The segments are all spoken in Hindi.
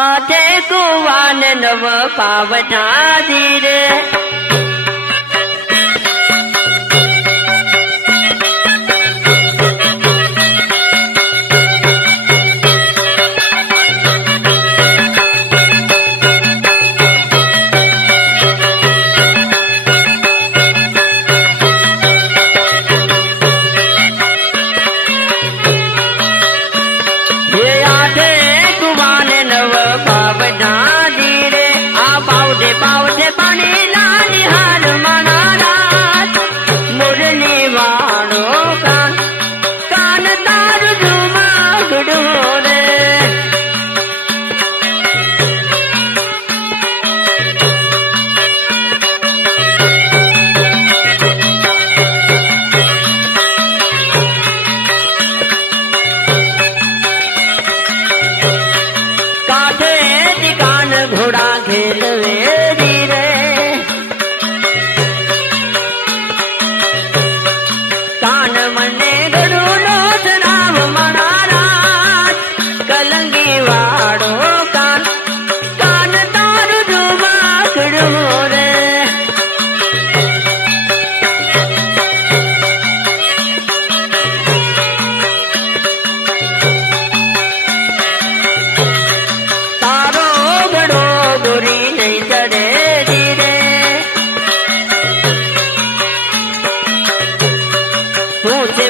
आठे कुवान नव पावठा धीरे पावठे पाणी लानी हार मनारात मुरली वाणो कान कान तार झुमा गुडोरे काठे दिकान घोड़ा खेलवे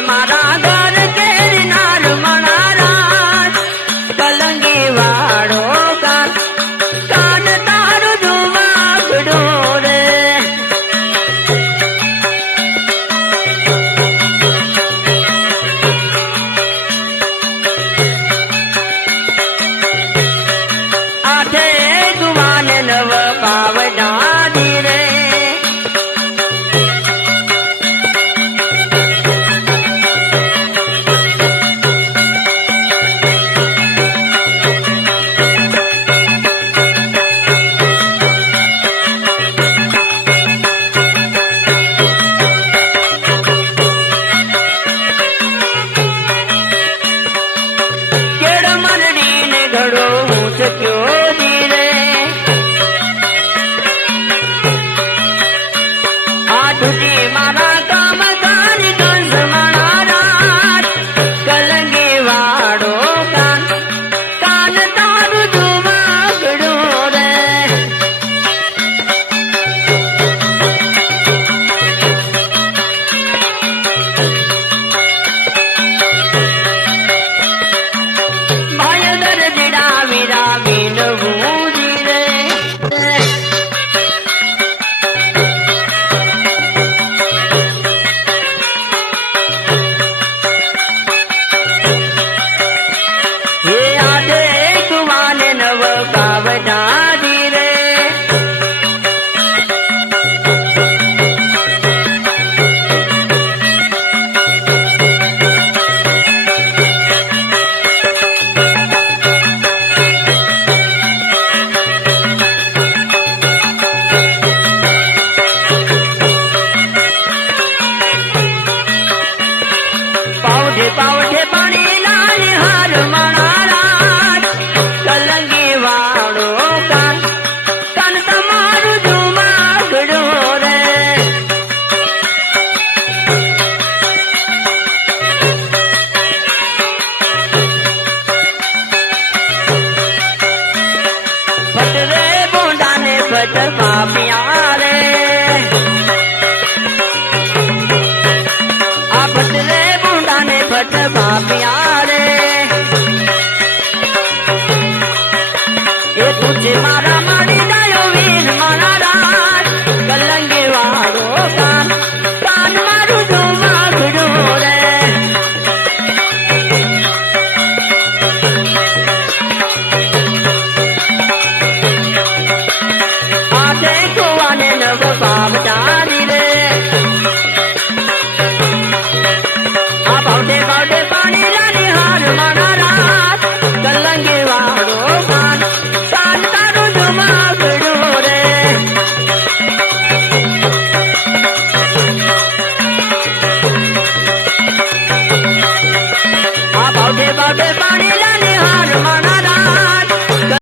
मारा घर के नार मनाराज कलंगी वाड़ो कान कान तारू जुमा डोरे आठे गुमान नव पावडा धीरे क्यों धीरे आठुटी मारा काम कानी कंस मनारात कलंगी वाड़ो कान कान तारू जुमा गुडोरे भायदर जिड़ा वीरा पावठे पाणी लानी हार मनाराज कलंगी वाड़ो कान कान तमारू जुमा गुडोरे फटरे बोंडा ने फट पापिया रे फट पापिया रे ये तुझे मारा